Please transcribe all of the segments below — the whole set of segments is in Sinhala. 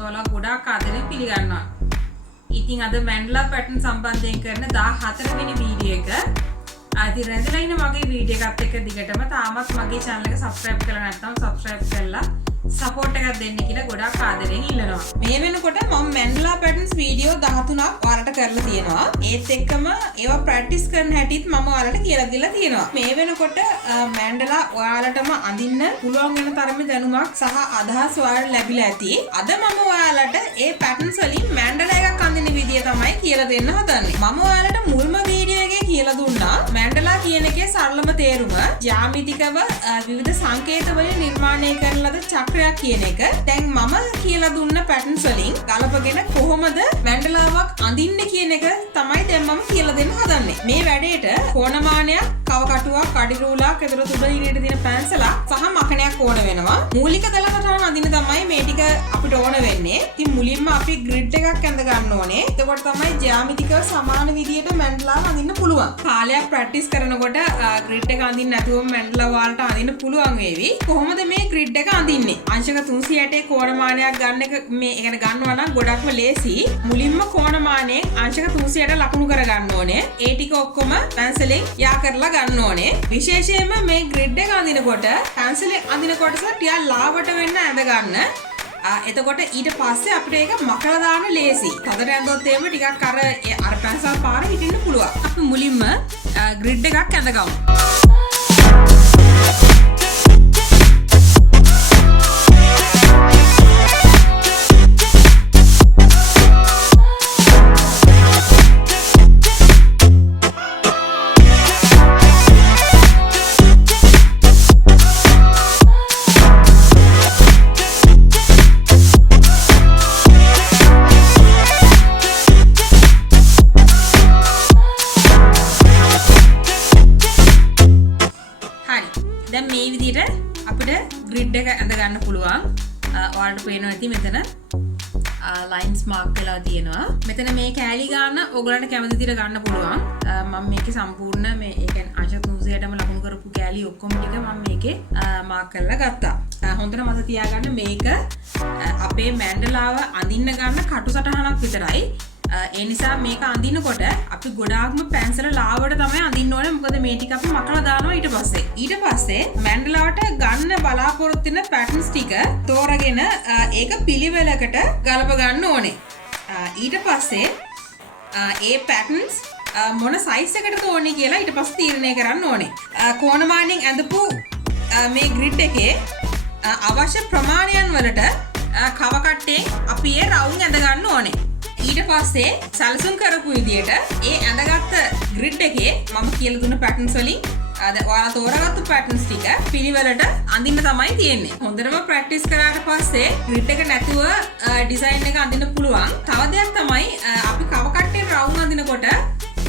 ඔයාලා ගොඩාක් ආදරෙන් පිළිගන්නවා. ඉතින් අද මැන්ඩලා පැටර්න් සම්බන්ධයෙන් කරන 14 වෙනි වීඩියෝ එක. ආදි රැඳලා ඉන්න මගේ වීඩියෝ එකත් එක්ක දිගටම තාමත් මගේ channel එක subscribe කරලා නැත්නම් subscribe කරලා support එකක් දෙන්න කියලා ගොඩාක් ආදරෙන් ඉල්ලනවා. මේ වෙනකොට මම මැන්ඩලා පැටර්න්ස් වීඩියෝ 13ක් ඔයාලට කරලා තියෙනවා. ඒත් එක්කම ඒවා ප්‍රැක්ටිස් කරන හැටිත් මම ඔයාලට කියලා දීලා තියෙනවා. මේ වෙනකොට මැන්ඩලා ඔයාලටම අඳින්න පුළුවන් වෙන තරමේ දැනුමක් සහ අදහස් ඔයාලට ලැබිලා ඇති. අද මම ඔයාලට ඒ පැටර්න්ස් වලින් මැන්ඩලා එකක් අඳින්න විදිය තමයි කියලා දෙන්න හදන්නේ. මම ඔයාලට මුල්ම වීඩියෝ එකේ කියලා දුන්නා මැන්ඩලා කියන එකේ සරලම තේරුම ජ්‍යාමිතිකව විවිධ සංකේත වලින් නිර්මාණය කරන ලද චක්‍රයක් කියන එක. දැන් මම කියලා දුන්න පැටර්න්ස් වලින් ගලපගෙන කොහොමද මැන්ඩලාවක් අඳින්න කියන එක තමයි දැන් මම කියලා දෙන්න හදන්නේ. මේ වැඩේට කොණමානයක්, කව කටුවක්, කඩි රූලක්, ඒතර තුඩ ඉරියට දින පැන්සලක් සහ මකණයක් ඕන වෙනවා. මූලික දල සටහන අඳින්න තමයි මේ ටික අපිට ඕන වෙන්නේ. ඉතින් මුලින්ම අපි ග්‍රිඩ් එකක් ඇඳ ගන්න ඕනේ. එතකොට තමයි ජ්‍යාමිතිකව සමාන විදියට මැන්ඩලාව අඳින්න පුළුවන්. කාලයක් ප්‍රැක්ටිස් කරනකොට ග්‍රිඩ් එක අඳින්න නැතුවම මැන්ඩලා වලට අඳින්න පුළුවන් වේවි. කොහොමද මේ ග්‍රිඩ් එක අඳින්නේ? අංශක 360 කෝණමානයක් ගන්න එක මේ يعني ගන්නවා නම් ගොඩක්ම ලේසි. මුලින්ම කෝණමානයෙන් අංශක 360 ලකුණු කර ගන්න ඕනේ. ඒ ටික ඔක්කොම පැන්සලෙන් යා කරලා ගන්න ඕනේ. විශේෂයෙන්ම මේ ග්‍රිඩ් එක අඳිනකොට පැන්සලෙන් අඳින කොටස ටිකක් ලාවට වෙන්න ඇඳ ගන්න. එතකොට ඊට පස්සේ අපිට ඒක මකලා දාන්න ලේසි. තදට ඇඳොත් එහෙම ටිකක් අර පැන්සල් පාර හිටින්න පුළුවන්. අපි මුලින්ම ග්‍රිඩ් එකක් ඇඳගමු. දැන් මේ විදිහට අපිට ග්‍රිඩ් එක ඇඳ ගන්න පුළුවන්. ඔයාලට පේනවා ඇති මෙතන ලයින්ස් මාක් වෙලා තියෙනවා. මෙතන මේ කෑලි ගන්න ඔයගලන්ට කැමති විදිහට ගන්න පුළුවන්. මම මේකේ සම්පූර්ණ මේ ඒ කියන්නේ අංශ 360ටම ලකුණු කරපු කෑලි ඔක්කොම ටික මම මේකේ මාක් කරලා ගත්තා. හොඳට මතක තියාගන්න මේක අපේ මැන්ඩලාව අඳින්න ගන්න කටු සටහනක් විතරයි. ඒ නිසා මේක අඳිනකොට අපි ගොඩාක්ම පැන්සල ලාවට තමයි අඳින්න ඕනේ. මොකද මේ ටික අපි මකලා දානවා ඊට පස්සේ. ඊට පස්සේ මැන්ඩලාවට ගන්න බලාපොරොත්තු වෙන පැටර්න්ස් ටික තෝරගෙන ඒක පිළිවෙලකට ගලප ගන්න ඕනේ. ඊට පස්සේ ඒ පැටර්න්ස් මොන සයිස් එකකටද ඕනේ කියලා ඊට පස්සේ තීරණය කරන්න ඕනේ. කෝණමානයෙන් ඇඳපු මේ ග්‍රිඩ් එකේ අවශ්‍ය ප්‍රමාණයන් වලට කව කට්ටෙන් අපි ඒ රවුම් ඇඳ ගන්න ඕනේ. ඊට පස්සේ සැලසුම් කරපු විදියට ඒ ඇඳගත්ත ග්‍රිඩ් එකේ මම කියලා දුන්න පැටර්න්ස් වලින් ඔයාලා තෝරාගත්තු පැටර්න්ස් ටික පිළිවෙලට අඳින්න තමයි තියෙන්නේ. හොඳටම ප්‍රැක්ටිස් කරාට පස්සේ ග්‍රිඩ් එක නැතුව ඩිසයින් එක අඳින්න පුළුවන්. තව දෙයක් තමයි අපි කව කට්ටේ රවුම් අඳිනකොට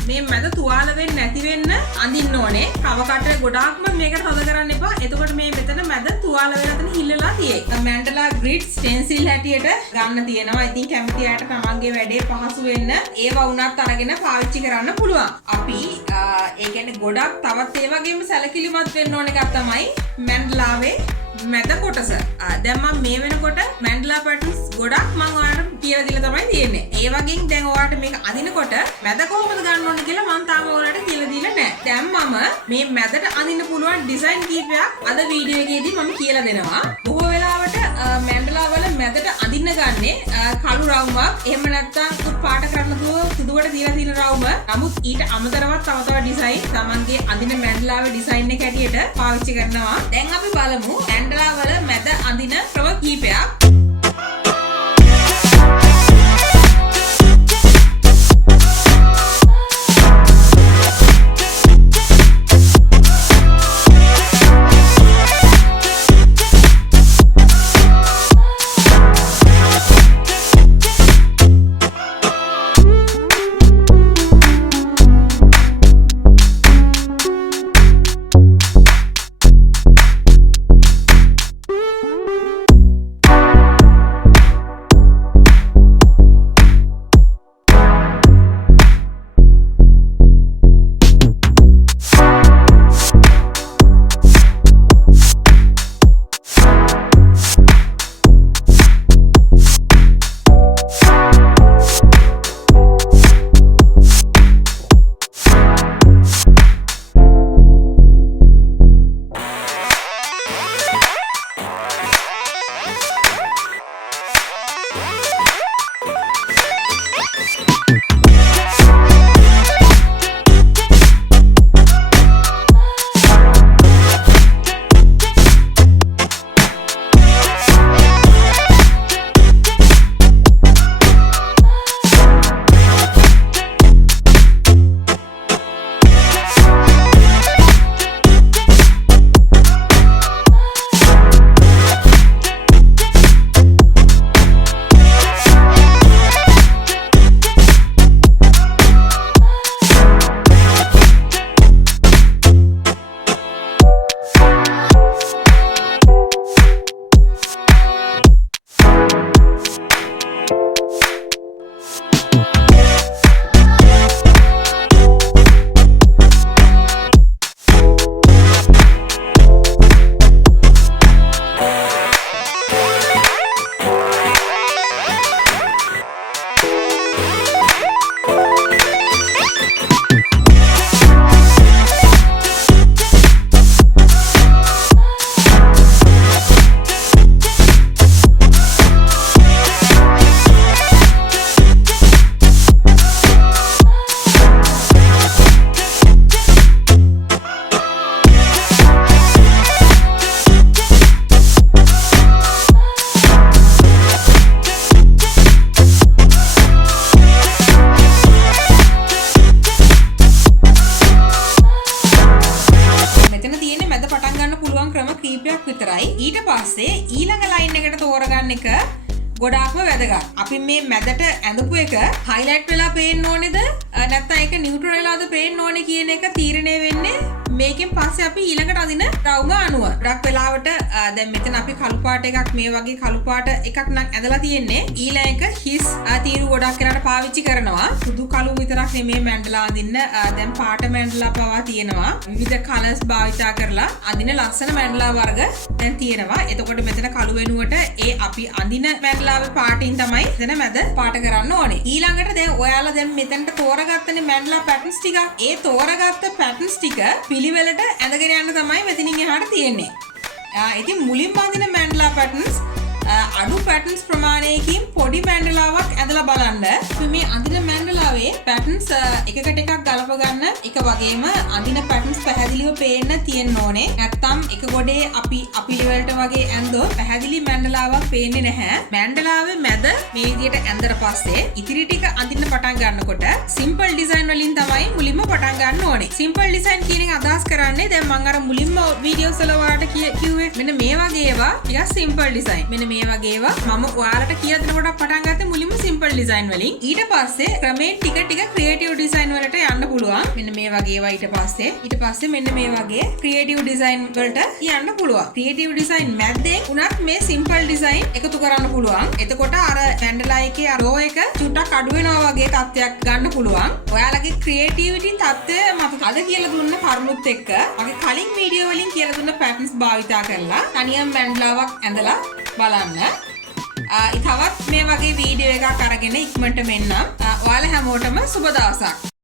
මේ මැද තුවාල වෙන්නේ නැති වෙන්න අඳින්න ඕනේ. කව කටේ ගොඩාක්ම මේකට හද කරන්න එපා. එතකොට මේ මෙතන මැද තුවාල වෙලා තන හිල්ලලා තියෙයි. මැන්ඩලා ග්‍රිඩ් ස්ටෙන්සිල් හැටියට ගන්න තියෙනවා. ඉතින් කැමති අයට තමන්ගේ වැඩේ පහසු වෙන්න ඒවා උනත් අරගෙන පාවිච්චි කරන්න පුළුවන්. අපි ඒ කියන්නේ ගොඩක් තවත් ඒ වගේම සැලකිලිමත් වෙන්න ඕන එකක් තමයි මැන්ඩලාවේ මැද කොටස. දැන් මම මේ වෙනකොට මැන්ඩලා පැටර්න්ස් ගොඩක් මම ඔයාලට කියලා දීලා තමයි තියෙන්නේ. ඒ වගේම දැන් ඔයාලට මේක අඳිනකොට මැද කොහොමද ගන්න ඕනේ කියලා මම තාම ඔයාලට කියලා දීලා නැහැ. දැන් මම මේ මැදට අඳින්න පුළුවන් ඩිසයින් කීපයක් අද වීඩියෝ එකේදී මම කියලා දෙනවා. බොහෝ වෙලාවට මැන්ඩලා වල මැදට අඳින්න ගන්නේ කළු රවුමක්. එහෙම නැත්නම් පාට කරන්න සුදුවට දීලා තියෙන රවුම. නමුත් ඊට අමතරව තව ඩිසයින් තමන්ගේ අඳින මැන්ඩලාවේ ඩිසයින් එක හැටියට පාවිච්චි කරනවා. දැන් අපි බලමු මැන්ඩලා වල මැද අඳින ක්‍රම කීපයක්. ඉවරයි. ඊට පස්සේ ඊළඟ ලයින් එකට තෝරගන්න එක ගොඩාක්ම වැදගත්. අපි මේ මැදට ඇඳපු එක highlight වෙලා පේන්න ඕනේද නැත්නම් ඒක neutral වෙලාද පේන්න ඕනේ කියන එක තීරණය වෙන්නේ මේකෙන් පස්සේ අපි ඊළඟට අදින රවුම අනුව. ගොඩක් වෙලාවට දැන් මෙතන අපි කළු පාට එකක් මේ වගේ කළු පාට එකක් නම් ඇඳලා තියෙන්නේ. ඊළඟ හිස් තීරු ගොඩක් කරලා පාවිච්චි කරනවා. සුදු කළු විතරක් නෙමෙයි මැන්ඩලා අඳින්න. දැන් පාට මැන්ඩලා පවා තියෙනවා. විවිධ කලර්ස් භාවිතා කරලා අඳින ලස්සන මැන්ඩලා වර්ග දැන් තියෙනවා. එතකොට මෙතන කළු වෙනුවට ඒ අපි අඳින මැන්ඩලාවේ පාටින් තමයි එතන මැද පාට කරන්න ඕනේ. ඊළඟට දැන් ඔයාලා දැන් මෙතනට තෝරගත්තනේ මැන්ඩලා පැටර්න්ස් ටික. ඒ තෝරගත්ත පැටර්න්ස් ටික පිළිවෙලට ඇඳගෙන යන්න තමයි මෙතනින් එහාට තියෙන්නේ. ඉතින් මුලින්ම අඳින මැන්ඩලා පැටර්න්ස් අඩු පැටර්න්ස් ප්‍රමාණයකින් පොඩි මැන්ඩලාවක් ඇඳලා බලන්න. අපි මේ අඳින මැන්ඩලාවේ පැටර්න්ස් එකකට එකක් ගලප ගන්න එක වගේම අඳින පැටර්න්ස් පැහැදිලිව පේන්න තියෙන්න ඕනේ. නැත්තම් එක ගොඩේ අපි පිළිවෙලට වගේ ඇඳොත් පැහැදිලි මැන්ඩලාවක් පේන්නේ නැහැ. මැන්ඩලාවේ මැද මේ විදිහට ඇඳලා පස්සේ ඉතිරි ටික අඳින්න පටන් ගන්නකොට සිම්පල් ඩිසයින් වලින් තමයි මුලින්ම පටන් ගන්න ඕනේ. සිම්පල් ඩිසයින් කියන එක අදහස් කරන්නේ දැන් මම අර මුලින්ම වීඩියෝස් වල ඔයාලට කිව්වේ මෙන්න මේ වගේ ඒවා ටිකක් සිම්පල් ඩිසයින්. මෙන්න මේ වගේ ඒවා මම ඔයාලට කියලා දෙනකොට පටන් ගත්තේ මුලින්ම සිම්පල් ඩිසයින් වලින්. ඊට පස්සේ ක්‍රමයෙන් ටික ටික ක්‍රියේටිව් ඩිසයින් වලට යන්න පුළුවන්. මෙන්න මේ වගේ ඒවා ඊට පස්සේ මෙන්න මේ වගේ ක්‍රියේටිව් ඩිසයින් වලට යන්න පුළුවන්. ක්‍රියේටිව් ඩිසයින් මැද්දෙන් උනත් මේ සිම්පල් ඩිසයින් එකතු කරන්න පුළුවන්. එතකොට අර මැන්ඩලා එකේ අර රෝ එක චුට්ටක් අඩු වෙනවා වගේ තත්ත්වයක් ගන්න පුළුවන්. ඔයාලගේ ක්‍රියේටිවිටි තත්ත්වය මත අද කියලා දුන්න කරුණුත් එක්ක මගේ කලින් වීඩියෝ වලින් කියලා දුන්න පැටර්න්ස් භාවිතා කරලා තනියම මැන්ඩලාවක් ඇඳලා බලන්න. තවත් මේ වගේ වීඩියෝ එකක් අරගෙන ඉක්මනට මෙන්නම්. ඔයාලා හැමෝටම සුබ දවසක්.